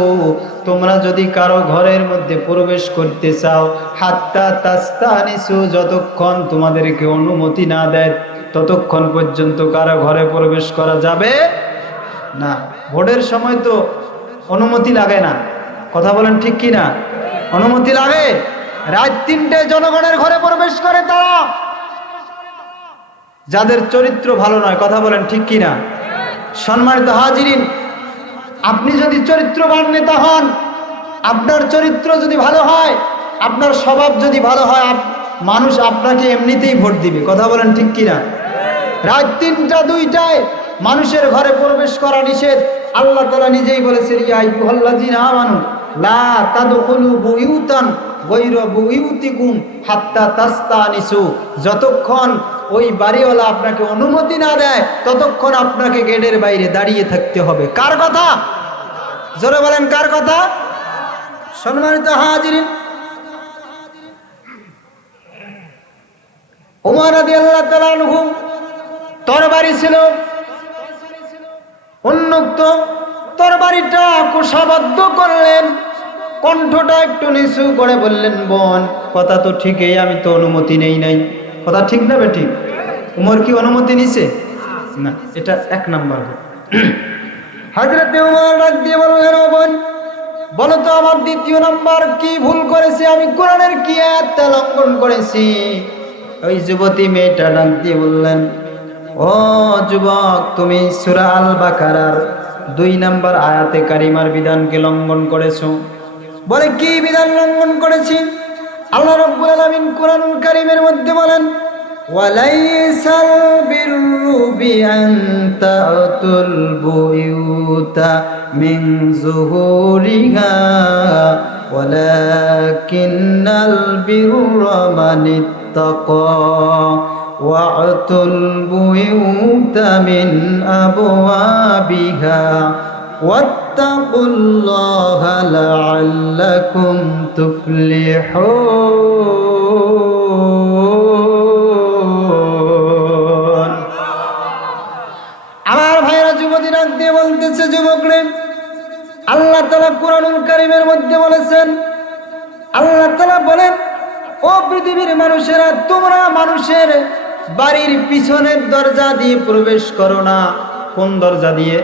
তোমরা যদি কারো ঘরের মধ্যে প্রবেশ করতে চাও, হাত্তা তাস্তানিসু, যতক্ষণ তোমাদেরকে অনুমতি না দেয় ততক্ষণ পর্যন্ত কারো ঘরে প্রবেশ করা যাবে না। ভোটের সময় তো অনুমতি লাগে না, কথা বলেন ঠিক কি না? অনুমতি লাগে? রাত 3টায় জনগণের ঘরে প্রবেশ করে তারা, যাদের চরিত্র ভালো নয়। কথা বলেন ঠিক কি না? সম্মানিত হাজিরিন, আপনি যদি চরিত্রবান নেতা হন, আপনার চরিত্র যদি ভালো হয়, আপনার স্বভাব যদি ভালো হয়, মানুষ আপনাকে এমনিতেই ভোট দিবে। কথা বলেন ঠিক কি না? রাত 3টা 2টায় মানুষের ঘরে প্রবেশ করা নিষেধ। আল্লাহ তাআলা নিজেই বলেছেন, ইয়া আইয়ুহাল্লাযীনা আমানু লা তাদখুলু বুয়ুতান গায়রা বুয়ুতিকুম হাত্তা তাস্তানিসু। যতক্ষণ ওই বাড়িওয়ালা আপনাকে অনুমতি না দেয়, ততক্ষণ আপনাকে গেটের বাইরে দাঁড়িয়ে থাকতে হবে। কার কথা? জোরে বলেন, কার কথা? সম্মানিত হাজিরিন, ওমর রাদিয়াল্লাহু তাআলা আনহু তরবারি ছিল, উন্মুক্ত তরবারিটা কুশাবদ্ধ করলেন, কণ্ঠটা একটু নিচু করে বললেন, বোন কথা তো ঠিকই, আমি তো অনুমতি নেই নাই। কথা ঠিক না বেঠিক? উমর কি অনুমতি নিছে? না, এটা 1 নাম্বার। হযরত উমর ডাক দিয়ে বললেন, ও বোন বলো তো আমার 2য় নাম্বার কি ভুল করেছি, আমি কোরআনের কি আয়াত লঙ্ঘন করেছি? ওই যুবতী মেয়েটা ডাক দিয়ে বললেন, ও যুবক, তুমি সূরা আল বাকারার 2 নাম্বার আয়াতে কারিমার বিধানকে লঙ্ঘন করেছো। বলে, কি বিধান লঙ্ঘন করেছি? আল্লাহ রাব্বুল আলামিন কোরআনুল কারীমের মধ্যে বলেন, ওয়ালাইসাল বিররু বিআন তা'তুল বুয়ুতা মিন যুহুরিহা ওয়ালাকিন্নাল বিররা মানিত্তাকা ওয়া'তুল বুয়ুতা মিন আবওয়াবিহা ওয়াত্তাকুল্লাহা লাআল্লাকুম তুফলিহুন। আমার ভাইরা যুবতী ডাক দিয়ে বলতেছে, যুবকরে, আল্লাহ তাআলা কোরআনুল কারীমের মধ্যে বলেছেন, আল্লাহ তাআলা বলেন, ও পৃথিবীর মানুষেরা, তোমরা মানুষের বাড়ির পিছনের দরজা দিয়ে প্রবেশ করো না। কোন দরজা দিয়ে?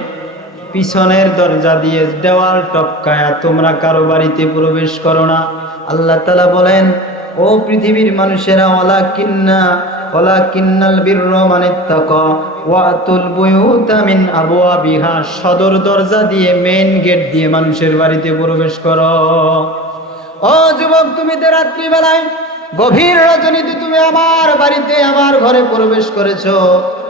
পিছনের দরজা দিয়ে, দেওয়াল টপকায়া তোমরা কারো বাড়িতে প্রবেশ করো না। আল্লাহ তাআলা বলেন, ও পৃথিবীর মানুষেরা, ওয়ালাকিন্নাল বিররা মানিত্তাকা ওয়াতুল বুয়ুতা মিন আবওয়াবিহা, সদর দরজা দিয়ে, মেইন গেট দিয়ে মানুষের বাড়িতে প্রবেশ করো। ও যুবক, তুমি তো রাত্রিবেলায় গভীর রজনীতে তুমি আমার বাড়িতে, আমার ঘরে প্রবেশ করেছো।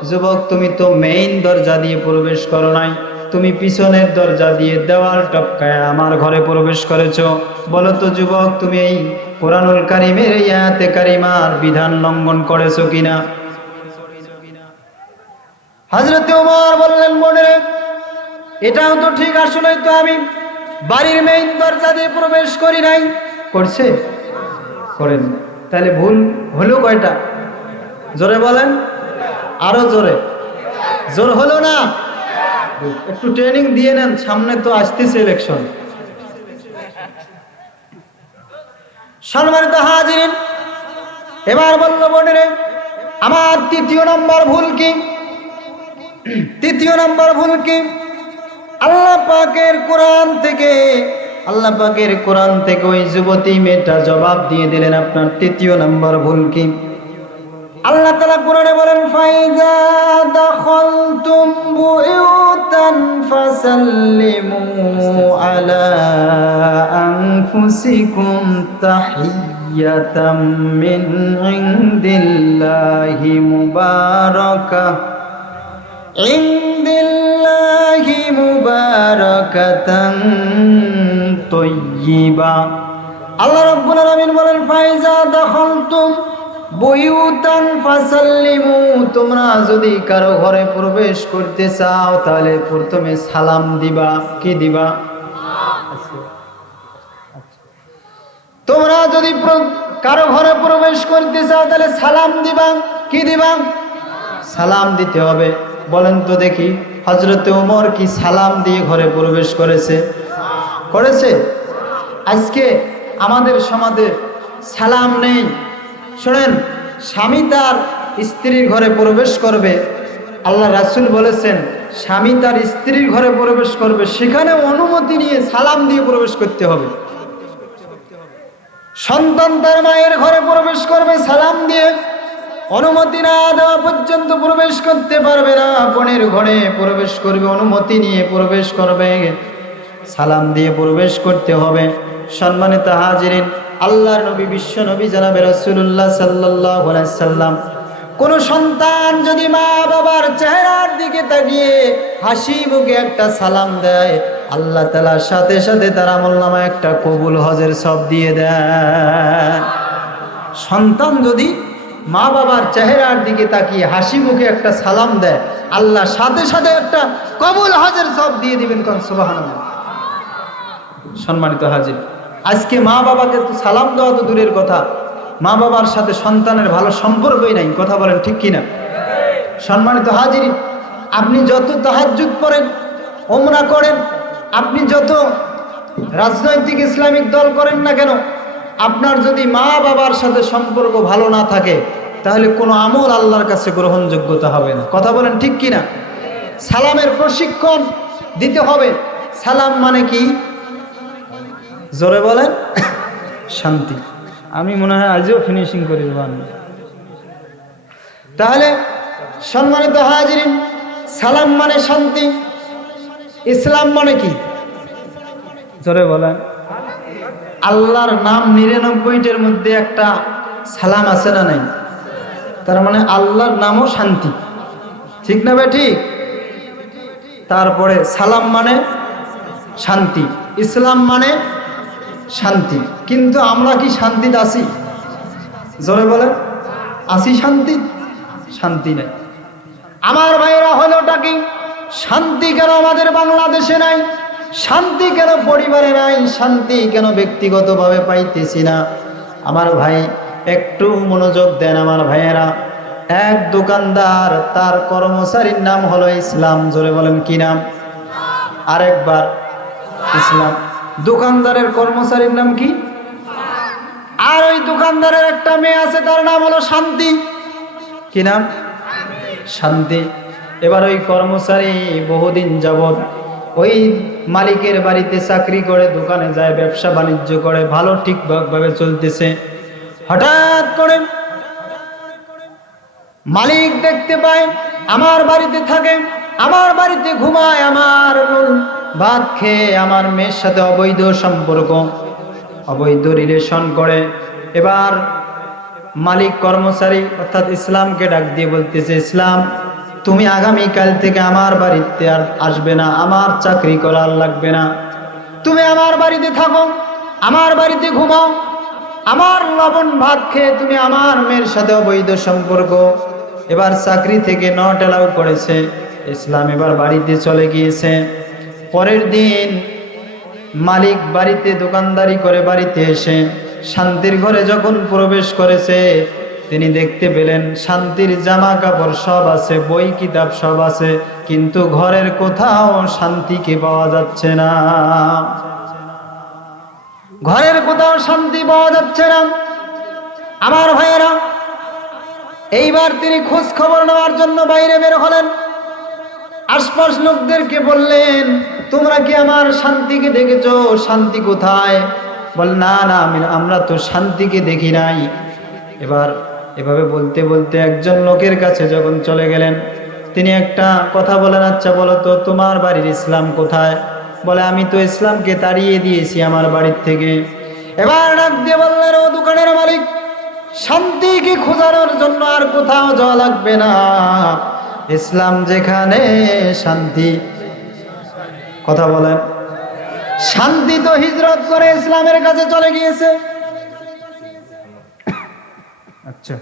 যুবক, তুমি তো মেইন দরজা দিয়ে প্রবেশ করো নাই, তুমি পিছনের দরজা দিয়ে দেওয়াল টপকায় আমার ঘরে প্রবেশ করেছো। বলো তো যুবক, তুমি এই কোরআনুল কারীমের এই আয়াতে কারিমার বিধান লঙ্ঘন করেছো কিনা? হযরত ওমর বললেন, মনে এটাও তো ঠিক, আসলে তো আমি বাড়ির মেইন দরজা দিয়ে প্রবেশ করি নাই। করছে? করেন। তাহলে ভুল হলো কয়টা? জোরে বলেন, আরো জোরে। জোর হলো না? একটু ট্রেনিং দিয়ে নেন, সামনে তো আসতেছে ইলেকশন। সম্মানিত হাজিরিন, এবার বলল, বোনেরে, আমার 3য় নাম্বার ভুল কি? 3য় নাম্বার ভুল কি? আল্লাহ পাকের কোরআন থেকে ওই যুবতী মেয়েটা জবাব দিয়ে দিলেন, আপনার 3য় নাম্বার ভুল কি? আল্লাহ তাআলা কোরআনে বলেন, ফাইজা দাখালতুম বুয়ুতান ফাসাল্লিমু আলা আনফুসিকুম তাহিয়াতাম মিন ইনদিল্লাহি মুবারাকাতান তাইয়্যিবা। আল্লাহ রাব্বুল আলামিন বলেন, ফাইজা দাখালতুম বুয়ুতান ফাসাল্লিমু, তোমরা যদি কারো ঘরে প্রবেশ করতে চাও তাহলে প্রথমে সালাম দিবা। কি দিবা? তোমরা যদি কারো ঘরে প্রবেশ করতে চাও তাহলে সালাম দিবা। কি দিবা? সালাম দিতে হবে। বলেন তো দেখি, হযরত ওমর কি সালাম দিয়ে ঘরে প্রবেশ করেছে? করেছে? আজকে আমাদের সমাজে সালাম নেই। শোনেন, স্বামী তার স্ত্রীর ঘরে প্রবেশ করবে, আল্লাহ রাসূল বলেছেন স্বামী তার স্ত্রীর ঘরে প্রবেশ করবে সেখানে অনুমতি নিয়ে সালাম দিয়ে প্রবেশ করতে হবে। সন্তান তার মায়ের ঘরে প্রবেশ করবে সালাম দিয়ে, অনুমতি না দেওয়া পর্যন্ত প্রবেশ করতে পারবে না। বোনের ঘরে প্রবেশ করবে অনুমতি নিয়ে প্রবেশ করবে, সালাম দিয়ে প্রবেশ করতে হবে। সম্মানিত হাজিরিন, আল্লাহর নবী বিশ্ব নবী জনাবে রাসূলুল্লাহ সাল্লাল্লাহু আলাইহি সাল্লাম কোন সন্তান যদি মা বাবার চেহারার দিকে তাকিয়ে হাসি মুখে একটা সালাম দেয়, আল্লাহ তাআলার সাথে সাথে তার আমলনামায় একটা কবুল হজের সওয়াব দিয়ে দেয়। সন্তান যদি মা বাবার চেহারার দিকে তাকিয়ে হাসি মুখে একটা সালাম দেয়, আল্লাহ সাথে সাথে একটা কবুল হজের সওয়াব দিয়ে দিবেন। কোন সুবহানাল্লাহ। সম্মানিত হাজির, আজকে মা বাবাকে তো সালাম দেওয়া তো দূরের কথা, মা বাবার সাথে সন্তানের ভালো সম্পর্কই নাই। কথা বলেন ঠিক কিনা? সম্মানিত হাজির, আপনি যত তাহাজ্জুদ পড়েন, ওমরা করেন, আপনি যত রাজনৈতিক ইসলামিক দল করেন না কেন, আপনার যদি মা বাবার সাথে সম্পর্ক ভালো না থাকে তাহলে কোনো আমল আল্লাহর কাছে গ্রহণযোগ্যতা হবে না। কথা বলেন ঠিক কিনা? সালামের প্রশিক্ষণ দিতে হবে। সালাম মানে কি? জোরে বলেন। শান্তি। আমি মনে হয় আজও ফিনিশিং করে দেব। তাহলে সম্মানিত হাজিরিন, সালাম মানে শান্তি। ইসলাম মানে কি? জোরে বলেন। আল্লাহর নাম ৯৯টার মধ্যে একটা সালাম আছে না নাই? তার মানে আল্লাহর নামও শান্তি, ঠিক না ভাই? ঠিক। তারপরে সালাম মানে শান্তি, ইসলাম মানে শান্তি। কিন্তু আমরা কি শান্তিতে আছি? জোরে বলেন, আছি শান্তি? শান্তি নাই। আমার ভাইরা, হলোটা কি? শান্তি কেন আমাদের বাংলাদেশে নাই? শান্তি কেন পরিবারে নাই? শান্তি কেন ব্যক্তিগতভাবে পাইতেছি না? আমার ভাই একটু মনোযোগ দেন। আমার ভাইয়েরা, এক দোকানদার, তার কর্মচারীর নাম হলো ইসলাম। জোরে বলেন কি নাম? আরেকবার, ইসলাম। দোকানদারের কর্মচারীর নাম কি? আর ওই দোকানদারের একটা মেয়ে আছে, তার নাম হলো শান্তি। কি নাম? শান্তি। এবার ওই কর্মচারী বহুদিন যাবৎ ওই মালিকের বাড়িতে চাকরি করে, দোকানে যায়, ব্যবসা বাণিজ্য করে, ভালো ঠিকভাবে চলতেছে। হঠাৎ করে মালিক দেখতে পায় আমার বাড়িতে থাকে, আমার বাড়িতে ঘুমায়, আমার ভাত খেয়ে আমার মেয়ের সাথে অবৈধ সম্পর্ক, অবৈধ রিলেশন করে। এবার মালিক কর্মচারী অর্থাৎ ইসলামকে ডাক দিয়ে বলতেছে, ইসলাম, তুমি আগামীকাল থেকে আমার বাড়িতে আর আসবে না, আমার চাকরি করার লাগবে না, তুমি আমার বাড়িতে থাকো, আমার বাড়িতে ঘুমাও, আমার লবণ ভাত খেয়ে তুমি আমার মেয়ের সাথে অবৈধ সম্পর্ক। এবার চাকরি থেকে নট অ্যালাউ করেছে। ইসলাম এবার বাড়িতে চলে গিয়েছে। পরের দিন মালিক বাড়িতে দোকানদারি করে বাড়িতে এসে শান্তির ঘরে যখন প্রবেশ করেছে, তিনি দেখতে পেলেন শান্তির জামা কাপড় সব আছে, বই কিতাব সব আছে, কিন্তু ঘরের কোথাও শান্তিকে পাওয়া যাচ্ছে না। ঘরের কোথাও শান্তি পাওয়া যাচ্ছে না। আমার ভাইয়েরা, এইবার তিনি খোঁজ খবর নেওয়ার জন্য বাইরে বের হলেন। আশপাশ লোকদেরকে বললেন, তোমরা কি আমার শান্তিকে দেখেছো? শান্তি কোথায়? বল, না না, আমরা তো শান্তিকে দেখি নাই। এবার এভাবে বলতে বলতে একজন লোকের কাছে যখন চলে গেলেন, তিনি একটা কথা বলেন, আচ্ছা বলো তো, তোমার বাড়ির ইসলাম কোথায়? বলে, আমি তো ইসলামকে তাড়িয়ে দিয়েছি আমার বাড়ির থেকে। এবার ডাক দিয়ে বললেন, ও দোকানের মালিক, শান্তিকে খোঁজানোর জন্য আর কোথাও যাওয়া লাগবে না, ইসলাম যেখানে শান্তি। কথা বলেন, শান্তি তো হিজরত করে ইসলামের কাছে চলে গিয়েছে। আচ্ছা,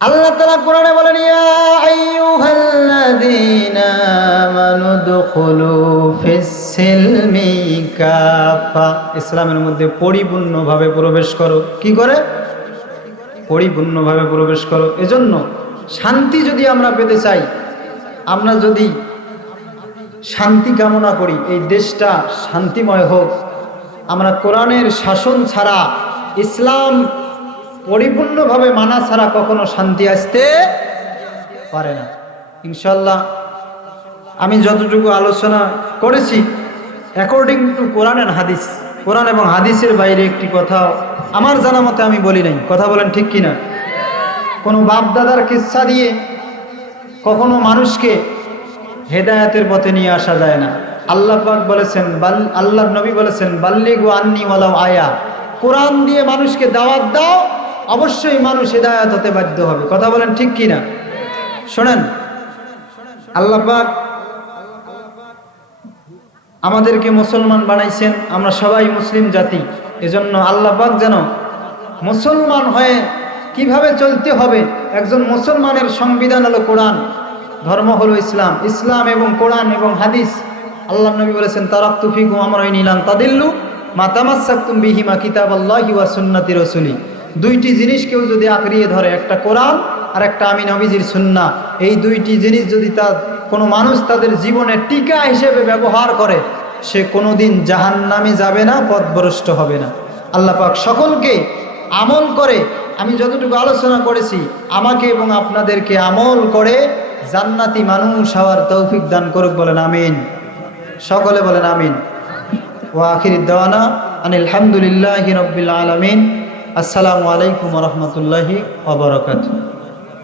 আল্লাহ তাআলা কোরআনে বলেন, ইয়া আইয়ুহাল্লাযীনা আমানু দুখুলু ফিস-সিলমি কাফা, ইসলামের মধ্যে পরিপূর্ণভাবে প্রবেশ করো। কি করে? পরিপূর্ণভাবে প্রবেশ করো। এজন্য শান্তি যদি আমরা পেতে চাই, আমরা যদি শান্তি কামনা করি, এই দেশটা শান্তিময় হোক, আমরা কোরআনের শাসন ছাড়া, ইসলাম পরিপূর্ণভাবে মানা ছাড়া কখনো শান্তি আসতে পারে না। ইনশাল্লাহ আমি যতটুকু আলোচনা করেছি অ্যাকর্ডিং টু কোরআন অ্যান্ড হাদিস, কোরআন এবং হাদিসের বাইরে একটি কথা আমার জানা মতে আমি বলি নাই। কথা বলেন ঠিক কিনা? কোনো বাপদাদার কিচ্ছা দিয়ে কখনো মানুষকে হেদায়েতের পথে নিয়ে আসা যায় না। আল্লাহ পাক বলেছেন, আল্লাহর নবী বলেছেন, বাল্লিগু আন্নি ওয়ালাউ আয়া, কোরআন দিয়ে মানুষকে দাওয়াত দাও, অবশ্যই মানুষ হেদায়েত হতে বাধ্য হবে। কথা বলেন ঠিক কিনা? শোনেন, আল্লাহ পাক আমাদেরকে মুসলমান বানাইছেন, আমরা সবাই মুসলিম জাতি। এজন্য আল্লাহ পাক যেন মুসলমান হয়ে কিভাবে চলতে হবে, একজন মুসলমানের সংবিধান হলো কোরআন, ধর্ম হলো ইসলাম, ইসলাম এবং কোরআন এবং হাদিস। আল্লাহ নবী বলেছেন, তারাকতু ফিকুম আমরাইনি লান তাদিল্লু মা তামাসসাকতুম বিহিমা কিতাবাল্লাহি ওয়া সুন্নতি রাসূলি। দুইটি জিনিস কেউ যদি আঁকড়িয়ে ধরে, একটা কোরআন আর একটা আমি নবীজির সুন্নাহ, এই দুইটি জিনিস যদি কোনো মানুষ তাদের জীবনে টিকা হিসেবে ব্যবহার করে, সে কোনোদিন জাহান্নামে যাবে না, পথভ্রষ্ট হবে না। আল্লাহ পাক সকলকে আমল করে, আমি যতটুকু আলোচনা করেছি, আমাকে এবং আপনাদেরকে আমল করে জান্নাতি মানুষ হওয়ার তৌফিক দান করুক। বলেন আমিন। সকলে বলেন আমিন। ওয়া আখির দাওয়ানা আনিল হামদুলিল্লাহি রাব্বিল আলামিন। আসসালামু আলাইকুম ওয়া রাহমাতুল্লাহি ওয়া বারাকাতুহু।